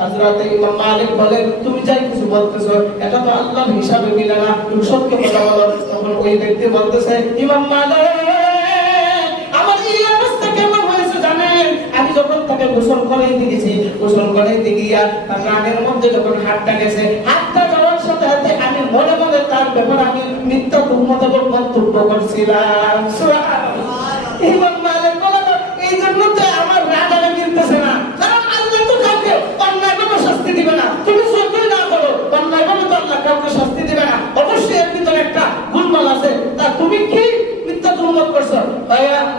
হযরত ইমাম মালিক বলে তুমি যাই কিছু বলতেছো এটা তো আল্লাহর হিসাবে মিলে না, তুমি সত্য কথা বলো। তখন ওই ব্যক্তি বলতেছে ইমাম মালিক আমার এই অবস্থা কেমন হয়েছে জানেন, আমি যখন তাকে গোসল করাইতে গেছি, গোসল করাইতে গিয়া তার রানের মধ্যে যখন হাতটা গেছে, হাতটা যাওয়ার সাথে সাথে আমি মনে মনে তার ব্যাপারে আমি মিথ্যা তুহমতাবর মন্তব্য করছিলাম। সুবহানাল্লাহ। ইমাম মালিক বলে এই জন্য তো আমার রাগ আমি মিলতেছে না, কারণ আল্লাহ তো কাউকে অন্যায়ভাবে শাস্তি দিবে না। তুমি যতই না করো অন্যায়ভাবে তো আল্লাহ কাউকে শাস্তি দিবে না। অবশ্যই এর ভিতরে একটা গুণমাল আছে। তা তুমি কি মিথ্যা তুহমত করছো?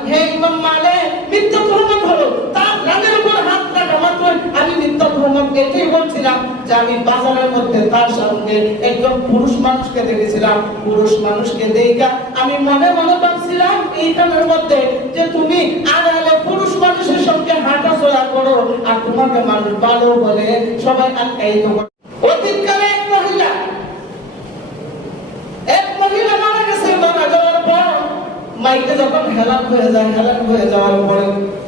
হে ইমাম মালিক, মিথ্যা তুহমত হলো তার রাগের উপর হাত রাখা মাত্র আমি মিথ্যা তুহমত এটাই বলছিলাম যে আমি বাজারের মধ্যে তার সঙ্গে একজন পুরুষ মানুষকে দেখেছিলাম। পুরুষ মানুষকে দেখা আমি মনে মনে ভাবছিলাম এইখানের মধ্যে যে তুমি আড়ালে পুরুষ মানুষের সঙ্গে হাঁটাচলা করো আর তোমাকে মানুষ ভালো বলে সবাই আখ্যায়িত করে। অতীতকালে এক মহিলা মারা গেছে, মারা যাওয়ার পর মাইকে যখন হেলান হয়ে যায়, হেলান হয়ে যাওয়ার পরে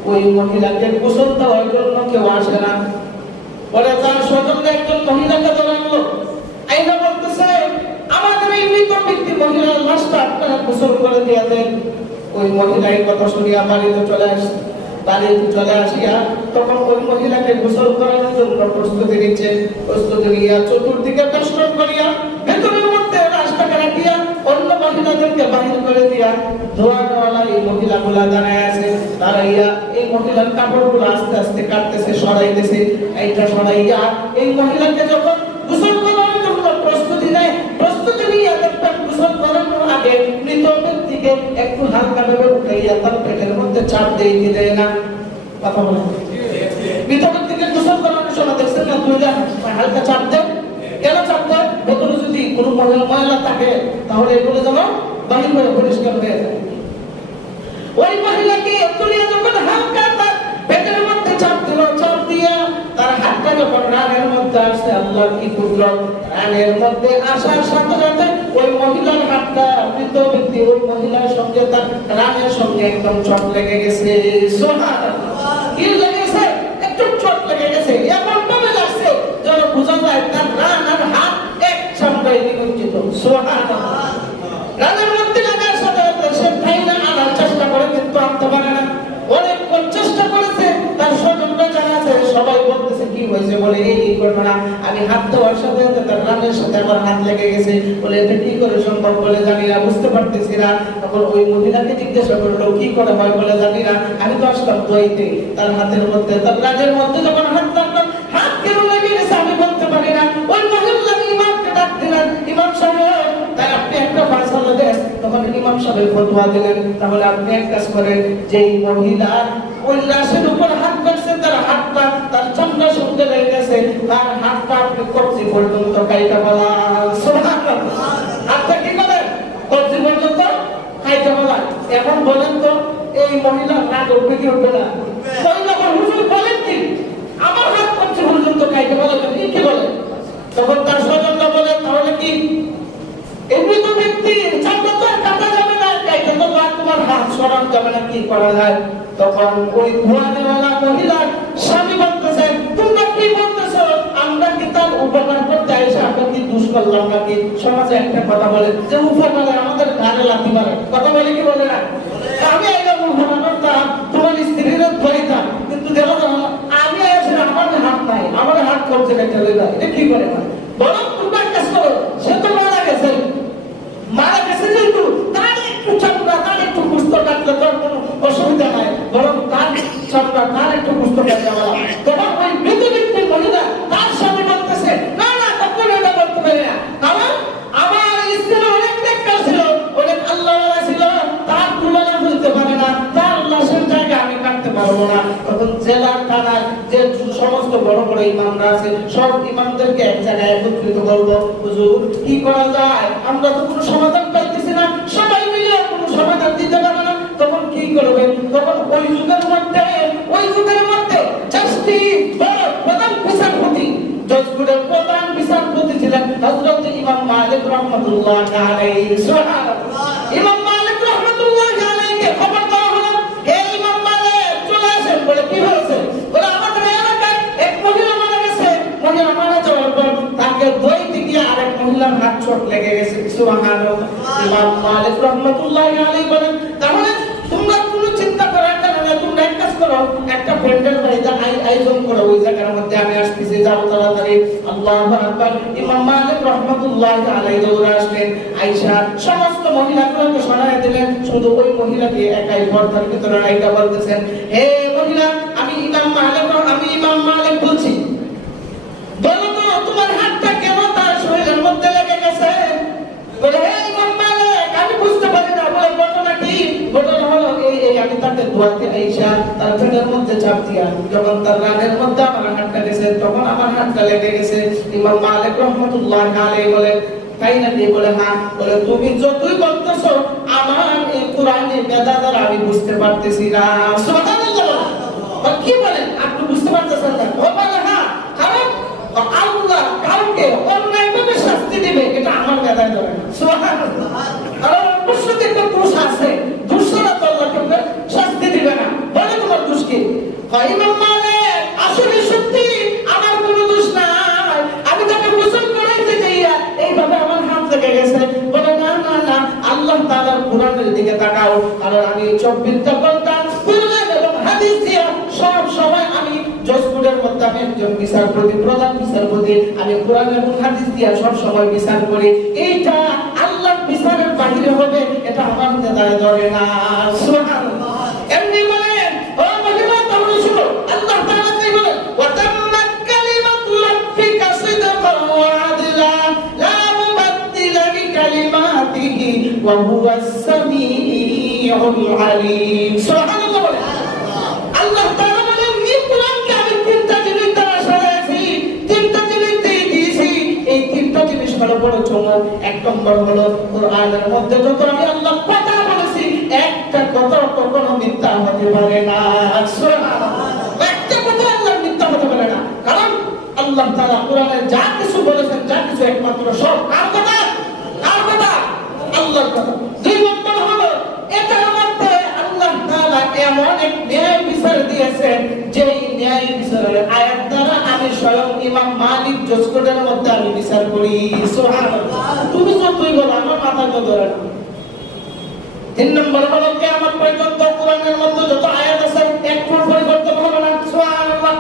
ওই মহিলাকে গোসল দেওয়ার জন্য কেউ আসে না। পরে তার স্বজনরা একজন মহিলাকে জানালো, আইনা বলতেছে আমাদের এই মৃত ব্যক্তি মহিলার লাশটা আপনারা গোসল করে দিয়ে দেন। ওই মহিলা এই কথা শুনিয়া বাড়িতে চলে আসে। বাড়িতে চলে আসিয়া তখন ওই মহিলাকে গোসল করানোর জন্য প্রস্তুতি নিচ্ছে। প্রস্তুতি নিয়ে চতুর্দিকে বেষ্টন করিয়া ভেতরের মধ্যে লাশটাকে রাখিয়া অন্য মহিলাদেরকে বাহির করে দিয়া ধোয়ানোয়ালা এই মহিলাগুলা দাঁড়ায় আছে। দাঁড়াইয়া এই মহিলার কাপড়গুলো আস্তে আস্তে কাটতেছে, সরাইতেছে। এইটা সরাইয়া এই মহিলাকে যখন গোসল করানোর জন্য প্রস্তুতি নেয়, প্রস্তুতি নিয়ে একটা গোসল করানোর আগে মৃত ব্যক্তিকে একটু হালকা ভাবে উঠাইয়া তার পেটের মধ্যে চাপ দিয়ে দেয় না। কথা বলে মৃত ব্যক্তিকে গোসল করানোর সময় দেখছেন না তুই হালকা চাপ দেয়। কেন চাপ দেয়? ভেতরে যদি কোনো ময়লা থাকে তাহলে এগুলো যেন বাহির করে পরিষ্কার হয়ে যায়। ওই মহিলাকে তুলিয়া যখন হালকা তার পেটের মধ্যে চাপ দিল, চাপ দিয়া তার হাতটা যখন রানের মধ্যে আসে, আল্লাহর কি কুদরত, রানের মধ্যে আসার সাথে সাথে ওই মহিলার হাতটা মৃত ব্যক্তি ওই মহিলার সঙ্গে তার রানের সঙ্গে একদম চট লেগে গেছে। সুবহানাল্লাহ। কি লেগে গেছে? একটু চট লেগে গেছে। এমন ভাবে লাগছে যেন বোঝা যায় তার রান আর হাত এক চামড়ায় নিমজ্জিত। সুবহানাল্লাহ। রানের মধ্যে লাগার সাথে সাথে সে ঠাইনা আনার চেষ্টা করে কিন্তু আনতে পারে না। অনেক চেষ্টা করেছে, তার স্বজনরা জানাছে, সবাই বলতেছে কি হয়েছে বলে এই ঘটনা। আমি হাত দেওয়ার সাথে সাথে তার রানের সাথে আমার হাত লেগে গেছে বলে এটা কি করে সম্ভব বলে জানি না, বুঝতে পারতেছি না। তখন ওই মহিলাকে জিজ্ঞাসা করলো কি করে হয় বলে জানি না, আমি তো আসলাম দোয়াইতে। তার হাতের মধ্যে তার রানের মধ্যে যখন হাত রাখলাম, হাত কেন লেগে গেছে আমি বলতে পারি না। ওই মহিলা ইমামকে ডাক দিলেন, ইমাম সাহেব তাই আপনি একটা ফয়সালা দেন। তখন ইমাম সাহেব ফতোয়া দিলেন, তাহলে আপনি এক কাজ করেন, যেই মহিলা ওই লাশের উপর হাত রাখছে তার হাতটা তার চামড়া সঙ্গে লেগে গেছে, তার হাতটা আপনি কবজি পর্যন্ত কাইটা বলান। সুবহানাল্লাহ। হাতটা কি করেন? কবজি পর্যন্ত কাইটা বলান। এখন বলেন তো এই মহিলার রাগ উঠবে কি উঠবে না? মহিলা হুজুর বলেন কি আমার হাত কবজি পর্যন্ত কাইটা বলাবেন, কি বলেন? তখন তার স্বজনরা বলেন তাহলে কি এমনি তো ব্যক্তি চামড়া তো কাটা যাবে না, কাইটা তো তোমার হাত সরান যাবে না, কি করা যায়? তখন ওই ধোয়ানেওয়ালা মহিলার স্বামী বলতেছে তোমরা কি বলতেছো, আমরা কি তার উপকার করতে এসে আমরা কি দোষ করলাম নাকি? সমাজে একটা কথা বলে যে উপকারে আমাদের ঘাড়ে লাথি মারে, কথা বলে কি বলে না? আমি এরকম উপকার করতাম, তোমার স্ত্রীর ধরিতাম, কিন্তু দেখো আমি এসে আমার হাত নাই, আমার হাত কবজে কেটে লইবা, এটা কি করে না? বরং তোমরা কাজ করো, সে তো মারা গেছে, মারা গেছে যেহেতু তার একটু চামড়া তার একটু গুস্ত কাটলে তোর কোনো অসুবিধা নাই, বরং তার চামড়া তার একটু গুস্ত কাটলে বলা। তখন ওই মৃত ব্যক্তির মহিলা তার স্বামী বলতেছে না না তখন এটা বলতে পারে না, কারণ আমার স্ত্রী অনেক নেককার ছিল, অনেক আল্লাহওয়ালা ছিল, তার তুলনা বুঝতে পারে না, তার লাশের জায়গা আমি কাটতে পারবো না। তখন জেলার থানায় যে সমস্ত বড় বড় ইমামরা আছে সব ইমামদেরকে এক জায়গায় একত্রিত করবো, হুজুর কি করা যায়, আমরা তো কোনো সমাধান পাইতেছি না, সবাই মিলে কোনো সমাধান দিতে পারে না। তখন কি করবেন? তখন ওই যুগের মধ্যে জাস্টি প্রধান বিচারপতি জজগুরের প্রধান বিচারপতি ছিলেন হযরত ইমাম মালিক রাহমাতুল্লাহ আলাইহি। সুবহানাল্লাহ। ইমাম মালিক রাহমাতুল্লাহ আলাইহিকে খবর দেওয়া হলো, হে ইমাম মালিক চলে আসেন। বলে কি হয়েছে? বলে আমাদের এলাকায় এক মহিলা মারা গেছে, বইতে গিয়ে আরেক মহিলার হাত চোট লেগে গেছে। সুবহানাল্লাহ। ইমাম মালিক রাহমাতুল্লাহি আলাইহি বলেন, তাহলে তোমরা কোনো চিন্তা করার কারণে না, তোমরা এক কাজ করো, একটা প্যান্ডেল বাড়িতে আয়োজন করো, ওই জায়গার মধ্যে আমি আসতেছি, যাও তাড়াতাড়ি। আল্লাহু আকবার। ইমাম মালিক রাহমাতুল্লাহি আলাইহি দৌড়ে আসলেন, আয়েশা সমস্ত মহিলাগুলোকে সরায় দিলেন, শুধু ওই মহিলাকে একাই পর্দার ভিতরে রাইখা বলতেছেন, হে মহিলা, আমি ইমাম মালিক বলছি, বলো তো তোমার হাতটা কেন তার শরীরের মধ্যে লেগে গেছে? বলে, হে ইমাম মালিক, আমি বুঝতে পারি না। বলে, ঘটনা কি? ঘটনা হলো এই আমি তাকে ধোয়াতে আইসা তার পেটের মধ্যে চাপ দিয়া যখন তার রানের মধ্যে আমার হাতটা গেছে, তখন আমার হাতটা লেগে গেছে। ইমাম মালিক রাহমাতুল্লাহি আলাইহি বলে, তাই নাকি? বলে, হ্যাঁ। বলে, তুমি যতই বলতেছো আমার এই কোরআনে বেদা দ্বারা আমি বুঝতে পারতেছি না। সুবহানাল্লাহ। কি বলেন আপনি বুঝতে পারতেছেন না? ও বলে, হ্যাঁ, কারণ আল্লাহ কাউকে অন্যায়ভাবে শাস্তি দিবে এটা আমার বেদায় ধরে না। সুবহানাল্লাহ। কারণ অবশ্যই একটা দোষ আছে, দোষরা তো আল্লাহ কাউকে শাস্তি দিবে না। বলে, তোমার দোষ কি? ইমাম মালিক, আসলে সত্যি আমার কোনো দোষ নাই, আমি তাকে গোসল করাইতে যাইয়া এইভাবে আমার হাত লেগে গেছে। বলে, না না না, আল্লাহ তাআলার কোরআনের দিকে তাকাও। আর আমি 24টা ঘন্টা কোরআন এবং হাদিস দিয়া সব সময় আমি জজকোর্টের মধ্যে আমি একজন বিচারপতি, প্রধান বিচারপতি, আমি কোরআন এবং হাদিস দিয়া সব সময় বিচার করি। এইটা আল্লাহর বিচারের বাহিরে হবে, এটা আমার নেতায় ধরে না। সুবহানাল্লাহ। এমনি বলেন, ও মহিলা, তাহলে শুনো, আল্লাহ তাআলা কি বলেন? ওয়া তাম্মাত কালিমাতু রাব্বিকা সিদকান ওয়া আদলা লা মুবাদদিলা লিকালিমাতিহি ওয়া হুয়াস সামিউল আলিম। সুবহানাল্লাহ। আল্লাহ তাআলা বলেন, এই কোরআনকে আমি তিনটা জিনিস দ্বারা সাজাইছি, তিনটা জিনিস দিয়ে দিয়েছি। এই তিনটা জিনিস হলো বড় চমক। এক নম্বর হলো কোরআনের মধ্যে যত আমি আল্লাহ কথা বলেছি, একটা কথা কখনো মিথ্যা হতে পারে না। সুবহানাল্লাহ। একটা কথা আল্লাহ মিথ্যা হতে পারে না, কারণ আল্লাহ তাআলা কোরআনে যা কিছু বলেছেন, যা কিছু একমাত্র সব কার কথা? কার কথা? আল্লাহর কথা। দুই নম্বর হলো এটার মধ্যে আল্লাহ তাআলা এমন এক ন্যায় বিচার দিয়েছেন, যে ন্যায় বিচারের আয়াত দ্বারা আমি স্বয়ং ইমাম মালিক জজকোর্টের মধ্যে আমি বিচার করি। সুবহানাল্লাহ। তুমি যতই বলো আমার মাথায় তো ধরে না। তিন নম্বর হলো কিয়ামত পর্যন্ত কোরআনের মধ্যে যত আয়াত আছে একটু পরিবর্তন হবে না। সুবহানাল্লাহ।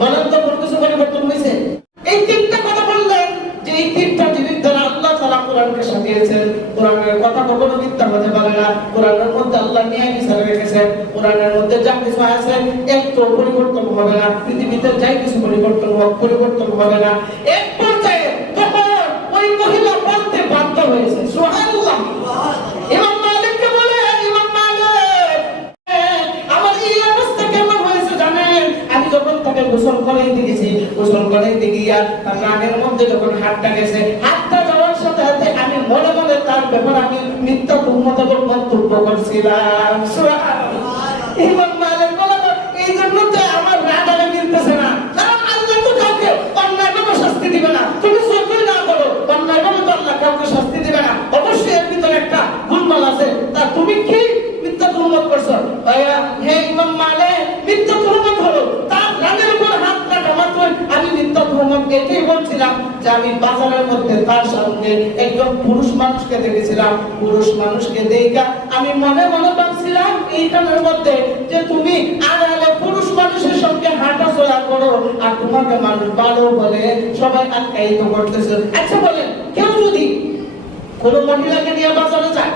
বলেন তো কোন কিছু পরিবর্তন হয়েছে? এই তিনটা কথা বললেন, যে এই তিনটা জিনিস দ্বারা আল্লাহ তাআলা কোরআনকে সাজিয়েছেন। কোরআনের কথা কখনো মিথ্যা হতে পারে না। কোরআনের মধ্যে আল্লাহ ন্যায় বিচার রেখেছেন। কোরআনের মধ্যে যা কিছু আছে একটু পরিবর্তন হবে না। পৃথিবীতে যাই কিছু পরিবর্তন হোক, পরিবর্তন হবে না। এক পর্যায়ে তখন ওই মহিলা বলতে বাধ্য হয়েছে। সুবহানাল্লাহ। ইমাম মালিককে বলে, ইমাম মালিক, আমার এই অবস্থা কেমন হয়েছে জানেন? আমি যখন তাকে গোসল করাইতে গেছি, গোসল করাইতে গিয়া তার রানের মধ্যে যখন হাতটা গেছে, হাতটা যাওয়ার সাথে সাথে আমি মনে মনে তার ব্যাপারে আমি মিথ্যা তুহমতার মন্তব্য করছিলাম। সুবহানাল্লাহ। ইমাম মালিক বলে, এই জন্য তো আমার রাগ আর মিলতেছে না, কারণ আল্লাহ তো কাউকে অন্যায়ভাবে শাস্তি দিবে না। তুমি যতই না করো, অন্যায়ভাবে তো আল্লাহ কাউকে শাস্তি দিবে না। অবশ্যই এর ভিতরে একটা গুণমাল আছে। তা তুমি কি মিথ্যা তুহমত করছো? হে ইমাম মালিক, মিথ্যা তুহমত হলো তার রাগের উপর হাত রাখা মাত্র আমি মিথ্যা তুহমত এটাই বলছিলাম যে আমি বাজারের মধ্যে তার সামনে একজন পুরুষ মানুষকে দেখেছিলাম। পুরুষ মানুষকে দেখা আমি মনে মনে ভাবছিলাম এইখানের মধ্যে যে তুমি আড়ালে পুরুষ মানুষের সঙ্গে হাঁটাচলা করো, আর তোমাকে মানুষ ভালো বলে সবাই আখ্যায়িত করতেছে। আচ্ছা বলেন, কেউ যদি কোনো মহিলাকে নিয়ে বাজারে যায়,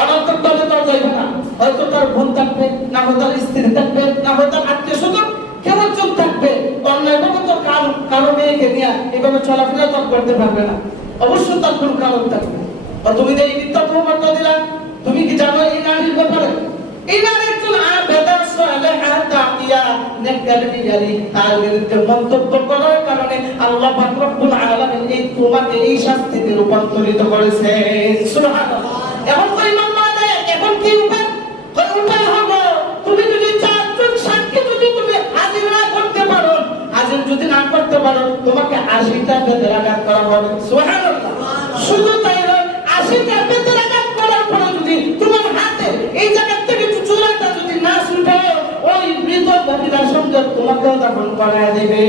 অনন্তর দলে তো যাইবে না, হয়তো তার বোন থাকবে, না হয়তো তার স্ত্রী থাকবে, না হয়তো তার আত্মীয় স্বজন, কেউ একজন থাকবে। অন্যায়ভাবে তো কারো মেয়েকে নিয়ে এভাবে চলাফেরা তো করতে পারবে না। অবশ্যই তার কোন কারণ থাকবে। তুমি যে এই মিথ্যা প্রমাণটা দিলা, তুমি কি জানো এই নারীর ব্যাপারে? এই নারী একজন আবেদা সালেহা তাকিয়া নেককারী নারী, তার বিরুদ্ধে মন্তব্য করার কারণে আল্লাহ পাক রব্বুল আলামিন এই তোমাকে এই শাস্তিতে রূপান্তরিত করেছেন। সুবহানাল্লাহ। এখন তো ইমাম মালিক, এখন কি উপায়? উপায় হলো তুমি যদি চারজন সাক্ষী যদি তুমি হাজির না করতে পারো, হাজির যদি না করতে পারো, তোমাকে 80টা বেতের আঘাত করা হবে। সুবহানাল্লাহ। শুধু তাই নয়, 80টা বেতের আঘাত করার পরে যদি তোমার হাতে এই জায়গা থেকে চুলাটা যদি না ছুটে, ওই মৃত মহিলার সঙ্গে তোমাকেও দাফন করা দেবে।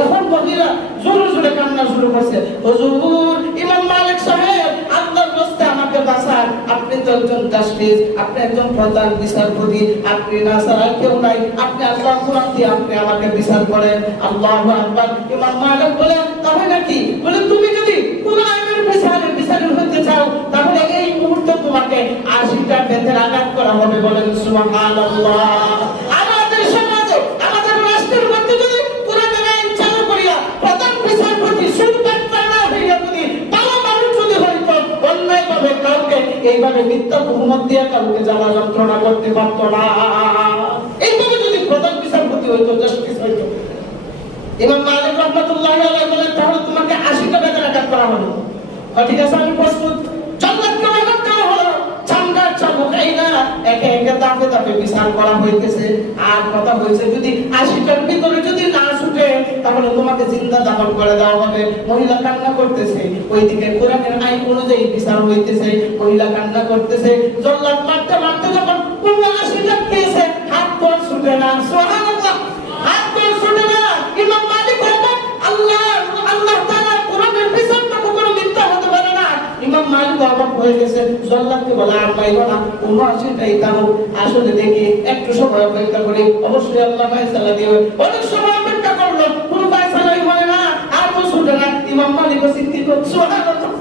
এখন মহিলা জোরে জোরে কান্না শুরু করছে, হুজুর ইমাম মালিক সাহেব আল্লাহর রাস্তায় আমাকে বাঁচান, আপনি তো একজন জাস্টিস, আপনি একজন প্রধান বিচারপতি, আপনি না ছাড়া কেউ নাই, আপনি আল্লাহর কোরআন দিয়ে আপনি আমাকে বিচার করেন। আল্লাহু আকবার। ইমাম মালিক বলে তাহলে নাকি, বলে তুমি যদি কোরআনের বিচারে হতে চাও তাহলে এই মুহূর্তে তোমাকে 80টা বেতের আঘাত করা হবে। বলেন সুবহানাল্লাহ। আমাদের সমাজে আমাদের রাষ্ট্রের মধ্যে যদি কোরআনের আইন চালু করিয়া প্রধান বিচারপতি সুলতান না হইয়া যদি ভালো মানুষ যদি হইতো, অন্যায়ভাবে কাউকে এইভাবে মিথ্যা বহুমত দিয়ে কাউকে জ্বালা যন্ত্রণা করতে পারত না। এইভাবে যদি প্রধান বিচারপতি হইতো, জাস্টিস হইতো, ইমাম মালিক রাহমাতুল্লাহি আলাইহি বলেন তাহলে তোমাকে 80টা বেতের আঘাত করা হলো। ঠিক আছে, আমি প্রস্তুত। জল্লাদকে আঘাত দেওয়া হলো, চামড়ার চাবুক এই না একে একে দাপে দাপে বিচার করা হইতেছে। আর কথা হয়েছে যদি 80টার ভিতরে যদি না ছুটে তাহলে তোমাকে জিন্দা দাফন করে দেওয়া হবে। মহিলা কান্না করতেছে, ওইদিকে কোরআনের আইন অনুযায়ী বিচার হইতেছে, মহিলা কান্না করতেছে। জল্লাদ মারতে মারতে যখন 80টা খেয়েছে, হাত পা ছুটে না। সুবহানাল্লাহ, হাত পা ছুটে না। ইমাম মালিক বলেন আল্লাহ তাআলা কোরআনের বিচারটা কখনো মিথ্যা হতে পারে না। ইমাম মালিক অবাক হয়ে গেছে, জল্লাদকে বলে আর পাইব না, 79টাই দাও। আসলে দেখি একটু সময় অপেক্ষা করি, অবশ্যই আল্লাহ ফয়সালা দিবে। অনেক সময় অপেক্ষা করলো, কোনো ফয়সালাই হয় না, আর তো ছুটে না। ইমাম মালিকও চিন্তিত, সুবহানাল্লাহ,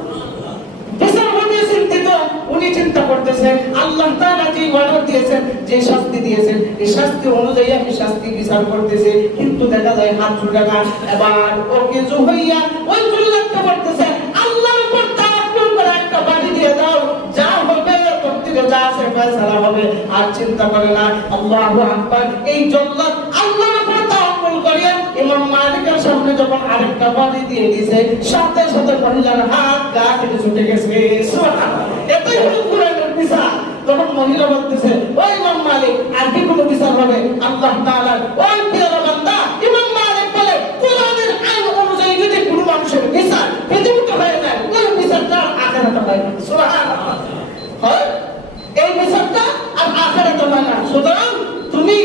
বিচারপতি চিন্তিত। উনি চিন্তা করতেছে আল্লাহ তাআলা যে অর্ডার দিয়েছেন, যে শাস্তি দিয়েছেন, এই শাস্তি অনুযায়ী আমি শাস্তি বিচার করতেছি, কিন্তু দেখা যায় হাত ছুটে না। এবার ওকে জুহাইয়া ওই জল্লাদকে বলতেছে আল্লাহর উপর তাওয়াক্কুল করে একটা বাড়ি দিয়ে দাও, যা হবে তোর থেকে যা আছে ফয়সালা হবে, আর চিন্তা করে না। আল্লাহু আকবার। এই জল্লাদ আল্লাহর উপর তাওয়াক্কুল করে ইমাম মালিকের সামনে যখন আরেকটা বাড়ি দিয়ে দিয়েছে, সাথে সাথে মহিলার হাত গা থেকে ছুটে গেছে। সুবহানাল্লাহ, এটাই হলো কোরআনের বিচার। তখন মহিলা বলতেছে ওই ইমাম মালিক আর কি কোনো বিচার হবে? আল্লাহ তাআলার ওই প্রিয় বান্দা ইমাম মালিক বলে কোরআনের আইন অনুযায়ী যদি কোনো মানুষের বিচার পৃথিবীতে হয় না, ওই বিচারটা আখিরাতে হয় না। সুবহানাল্লাহ, হয় এই বিচারটা আর আখিরাতে হয় না। সুতরাং তুমি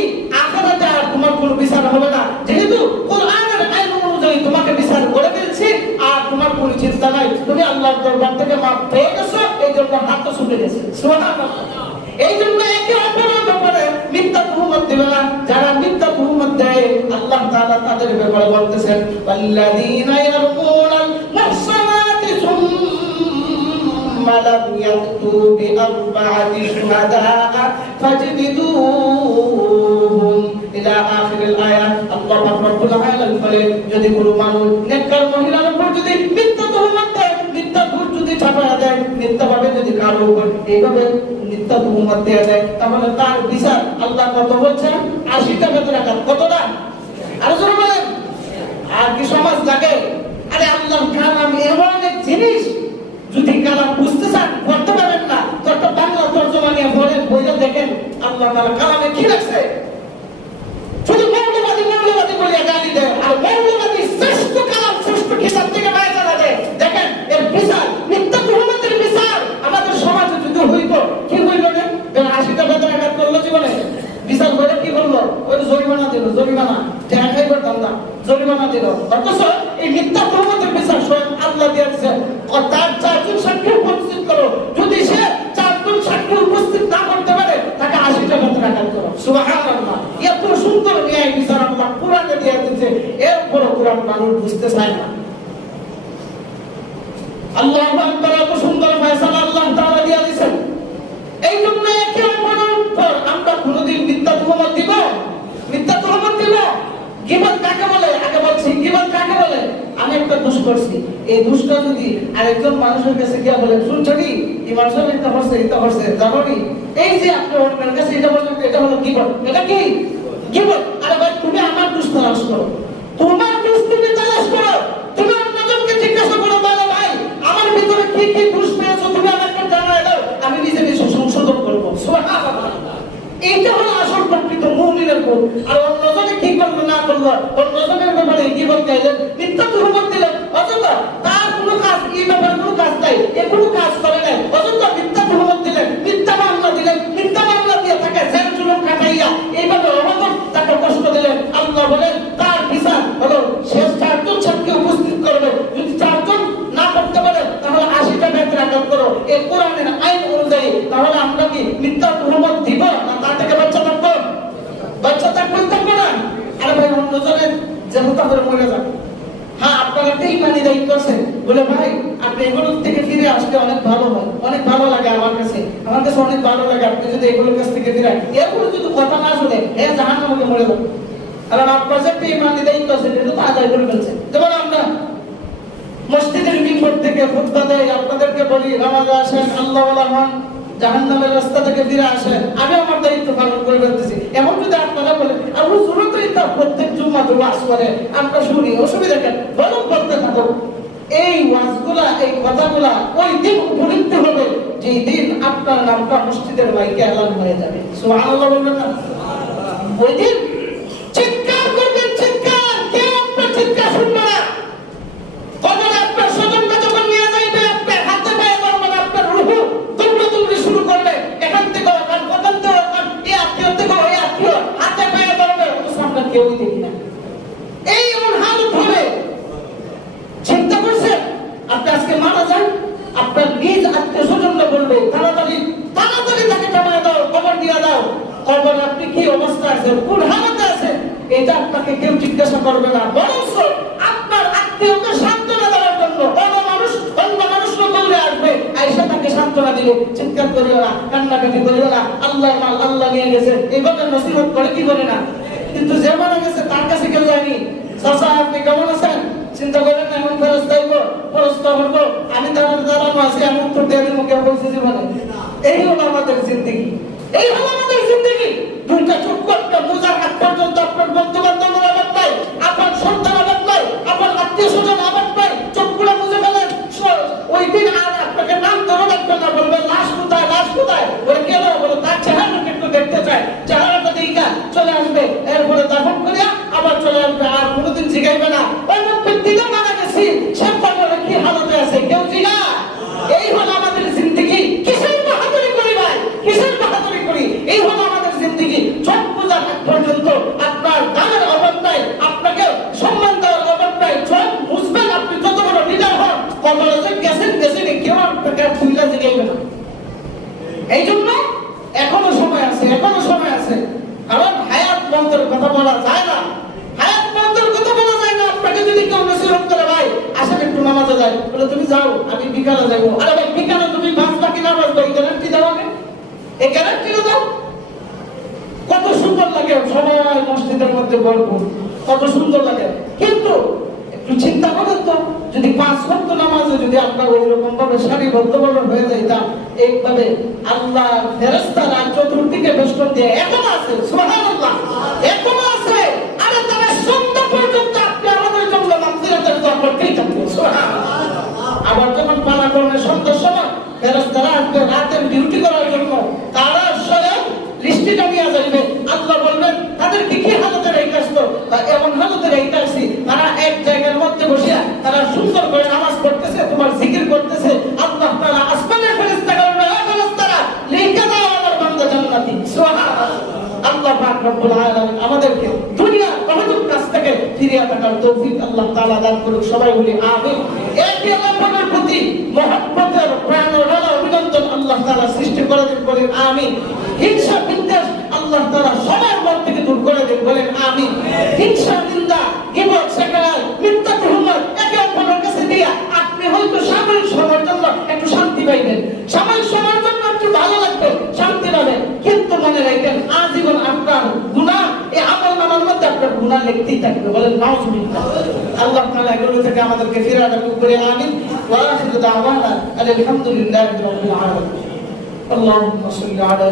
আখিরাতে আর তোমার কোনো বিচার হবে না, যেহেতু কোরআনের আইন অনুযায়ী তোমাকে বিচার করে দিয়েছি, আর তোমার কোনো চিন্তা নাই, তুমি আল্লাহর দরবার থেকে মাফ পেয়ে গেছো, এই জন্য হাত ছুটে গেছে। সুবহানাল্লাহ। এই জন্য একে অপরের ব্যাপারে মিথ্যা তুহমত দিবে না। যারা মিথ্যা তুহমত দেয় আল্লাহ তাআলা তাদের ব্যাপারে বলতেছেন ওয়াল্লাযীনা ইয়ারমুনাল মুহসানাতি সুম্মা লাম ইয়াতু বিআরবা'তি শুহাদা'a ফাজলিদুহুম ইলা আখিরিল আয়াত। আল্লাহ রাব্বুল আলামিন বলে যদি কোনো মানুষ নেককার মহিলার উপর যদি মিথ্যা তুহমত দেয়, মিথ্যা দোষ যদি চাপায়া দেয়, মিথ্যাভাবে যদি কারো উপর এইভাবে মিথ্যা তুহমত দেয়া দেয়, তাহলে তার বিচার আল্লাহ কত বলছেন? 80টা বেতের আঘাত। কতটা? আর জোরে বলেন। আর কি সমাজ লাগে? আরে আল্লাহর কালাম এমন এক জিনিস, যদি কালাম বুঝতে চান পড়তে পারেন না তো একটা বাংলা তরজমা নিয়ে পড়েন, বইটা দেখেন আল্লাহ তাআলা কালামে কি রাখছে। শুধু মৌলবাদী বলিয়া গালি দেয়, আর মৌলবাদী শ্রেষ্ঠ কালাম শ্রেষ্ঠ কিতাব থেকে বাইরে চলা যায়। দেখেন এর বিচার, মিথ্যা তুহমতের বিচার আমাদের সমাজে যদি হইত, কি হইল না? 80টা বেতন আঘাত করলো জীবনে, বিচার করে কি করলো? ওই জরিমানা দিল, জরিমানা টাকা খাইবার দান্দা, জরিমানা দিল। অথচ এই মিথ্যা তুহমতের বিচার স্বয়ং আল্লাহ দিয়েছে, তার 4জন সাক্ষী উপস্থিত করো, যদি সে 4জন সাক্ষী উপস্থিত না করতে পারে তাকে 80টা বেতন আঘাত করো। সুবহানাল্লাহ, এত সুন্দর ন্যায় বিচার আল্লাহ কোরআনে দিয়ে দিয়েছে, এরপর কোরআন মানুষ বুঝতে চায় না। আল্লাহু আকবার, এত সুন্দর ফয়সালা আল্লাহ তাআলা দিয়ে দিয়েছেন। এই জন্য একে অপরের উপর আমরা কোনোদিন মিথ্যা তুহমত দিব? মিথ্যা তুহমত দিব? গীবত কাকে বলে? আগে বলছি গীবত কাকে বলে? আমি একটা দোষ করছি, এই দোষটা যদি আরেকজন মানুষের কাছে গিয়া বলে শুনছনি ইমাম সাহেব এটা করছে জানোনি, এই যে আপনি ওনার কাছে এটা বললেন, এটা হলো গীবত। এটা কি গীবত? আরে ভাই তুমি আমার দোষ তালাশ করো, তোমার দোষ তুমি তালাশ করো, তুমি অন্যজনকে জিজ্ঞাসা করো বলো ভাই আমার ভিতরে কি কি দোষ পেয়েছো তুমি আমাকে জানাই দাও, আমি নিজে নিজে সংশোধন করব। সুবহানাল্লাহ, এইটা হলো আসল প্রকৃত মুমিনের গুণ। আর অন্যজনে কি করলো না করলো, অন্যজনের ব্যাপারে কি বলতে গেলেন, মিথ্যা তুহমত দিলেন, অথচ তার কোনো কাজ, এই ব্যাপারে কোনো কাজ নাই, এ কোনো কাজ করে নাই, অথচ মিথ্যা তুহমত দিলেন, মিথ্যা মামলা দিলেন, মিথ্যা মামলা দিয়ে তাকে জেল জুলুম কাটাইয়া এইভাবে অবাধ তাকে কষ্ট দিলেন। আল্লাহ বলেন তার বিচার হলো শেষ 4জন সাক্ষী উপস্থিত করবে, যদি করে মরে যান। হ্যাঁ, আপনার একটা ইমানি দায়িত্ব আছে, বলে ভাই আপনি এগুলোর থেকে ফিরে আসলে অনেক ভালো হয়, অনেক ভালো লাগে আমার কাছে অনেক ভালো লাগে আপনি যদি এগুলোর কাছ থেকে ফিরে আসেন। এরপরে যদি কথা না শুনে জাহান্নামে মরে যান। কারণ আপনার যে একটা ইমানি দায়িত্ব আছে এটা তো আদায় করে ফেলছে। যেমন আমরা মসজিদের মিম্বর থেকে খুতবা দেই, আপনাদেরকে বলি নামাজে আসেন, আল্লাহ ওয়ালা হন, জাহান্নামের রাস্তা থেকে ফিরে আসেন, আমি আমার দায়িত্ব পালন করে ফেলতেছি। এমন যদি আপনারা বলেন আর হুজুর তো এটা প্রত্যেক জুম্মাতে ওয়াজ করে, আমরা শুনি, অসুবিধা কেন, বলুন বলতে থাকো। এই ওয়াজগুলা, এই কথাগুলা ওই দিন উপনীত হবে যেই দিন আপনার নামটা মসজিদের মাইকে এলান হয়ে যাবে। সুবহানাল্লাহ বলবেন না? ওই দিন চিৎকার করবেন, চিৎকার, কেউ আপনার চিৎকার শুনবে না। কবরে আপনার স্বজনটা যখন নিয়ে যাইবে, আপনার হাতে পায়ে ধরবেন, আপনার রূহ দৌড়াদৌড়ি শুরু করবে, এখান থেকে ওখান, ওখান থেকে ওখান, এই আত্মীয় থেকে ওই আত্মীয়, হাতে পায়ে ধরবে, অথচ আমরা কেউই দেখি না। এই এমন হালত হবে। চিন্তা করছেন আপনি আজকে মারা যান, আপনার নিজ আত্মীয় স্বজনরা বলবে তাড়াতাড়ি তাড়াতাড়ি তাকে জমায়ে দাও, কবর দিয়ে দাও। কবর আপনি কি অবস্থা আছেন, কোন হালতে আছেন, এটা আপনাকে কেউ জিজ্ঞাসা করবে না। বরঞ্চ আপনার আত্মীয়কে সান্ত্বনা দেওয়ার জন্য অন্য মানুষ দৌড়ে আসবে, আয়েশা তাকে সান্ত্বনা দিবে। চিৎকার করিও না, কান্নাকাটি করিও না, আল্লাহ মাল আল্লাহ নিয়ে গেছে, এইভাবে নসিহত করে কি করে না। কিন্তু যে মারা গেছে তার কাছে কেউ যায়নি। চাচা আপনি কেমন আছেন, চিন্তা করেন না এমন খরচ দেব, খরচ করবো, আমি দাঁড়ানো আছি, আমি উত্তর দিয়ে দিব, কেউ বলছে জীবনে। এই হলো আমাদের জিন্দেগি, এই হলো আমাদের জিন্দেগি। দুইটা চোখ করতে মোজার হাত পর্যন্ত আপনার বন্ধু বান্ধব আবাদ নাই, আপনার সন্তান আবাদ নাই, আপনার আত্মীয় স্বজন আবাদ নাই, চোখগুলো মুছে ফেলেন। ওই দিন আর আপনাকে নাম ধরে রাখবে না, বলবে লাশ কোথায়, লাশ কোথায়, ওই কেন বলে তার চেহারাটা একটু দেখতে চায়, চেহারাটা দেখা চলে আসবে, এরপরে দাফন করিয়া আবার চলে আসবে, আর কোনোদিন জিগাইবে না ওই ব্যক্তিটা মারা গেছি সে পাগল কি হালতে আছে, কেউ জিগা। এই হলো আমাদের জিন্দেগি। কিসের বাহাদুরি করি ভাই, কিসের বাহাদুরি করি? এই হলো আমাদের জিন্দেগি। চোখ পূজা পর্যন্ত আপনার দানের অভাব নাই, আপনাকে সম্মান দেওয়ার অভাব নাই। চোখ বুঝবেন আপনি যত বড় লিডার হন, কবরে যে গেছেন কেউ আপনাকে ফুইলা জিগাইবে না। এই জন্য এখনো সময় আছে, এখনো সময় আছে। কারণ হায়াত মন্ত্রের কথা বলা যায় না, হায়াত মন্ত্রের কথা বলা যায় না। আপনাকে যদি কেউ নসিহত করে ভাই আসেন একটু নামাজে যাই, বলে তুমি যাও আমি বিকালে যাবো। আরে ভাই বিকালে তুমি বাঁচবা কি না বাঁচবা এই গ্যারান্টি দাও, আমি এই গ্যারান্টিটা দাও। কত সুন্দর লাগে সবাই মসজিদের মধ্যে গল্প, কত সুন্দর লাগে। কিন্তু একটু চিন্তা করেন তো, যদি 5 ওয়াক্ত নামাজে যদি আমরা ওই রকম ভাবে সারিবদ্ধভাবে হয়ে যাইতাম, এইভাবে আল্লাহ ফেরেশতারা চতুর্দিকে বেষ্টন দিয়ে এখনো আছে, সুবহানাল্লাহ, এখনো আছে। আরে তারা সন্ধ্যা পর্যন্ত আপনি আমাদের জন্য মাগফিরাতের দোয়া করতেই থাকবেন, সুবহানাল্লাহ। আবার যখন পালাক্রমে সন্ধ্যার সময় ফেরেশতারা আসবে রাতের ডিউটি করার জন্য, তারা স্বয়ং লিস্টিটা নিয়ে যাবে। আল্লাহ বলবেন তাদেরকে কি হালতে রেখেছো, এমন হালতে রেখেছি তারা এক জায়গার মধ্যে বসিয়া তারা সুন্দর করে নামাজ পড়তেছে, তোমার জিকির করতেছে। আল্লাহ তাআলা আসমানের ফেরেশতারা লিখে দাও আমার বান্দা জান্নাতি, সুবহানাল্লাহ। আল্লাহ পাক রব্বুল আলামিন আমাদেরকে দুনিয়ার অহেতুক কাজ থেকে ফিরিয়ে থাকার তৌফিক আল্লাহ তাআলা দান করুক। সবাই বলি আমিন। এই আল্লাহর প্রতি মহব্বতের প্রাণের অভিনন্দন আল্লাহ তাআলা সৃষ্টি করে দিন, বলেন আমিন। হিংসা বিদ্বেষ আল্লাহ তাআলা সবার মন থেকে দূর করে দিন, বলেন আমিন। হিংসা নিন্দা গীবত শেখায় মিথ্যা তুহমত একে অপরের কাছে দিয়া আপনি হয়তো সাময়িক সময়ের জন্য একটু শান্তি পাইবেন, সাময়িক সময়ের জন্য একটু ভালো লাগবে, শান্তি পাবেন। কিন্তু মনে রাখবেন আজীবন আপনার গুনাহ এই আমলনামার মধ্যে আপনার গুনাহ লিখতেই থাকবে, বলেন নাউজুবিল্লাহ। আল্লাহ তাআলা এগুলো থেকে আমাদেরকে ফিরিয়ে রাখুক, বলে আমিন। ওয়া আখিরু দাওয়ানা আলহামদুলিল্লাহি রাব্বিল আলামিন। আল্লাহুম্মা সাল্লি আলা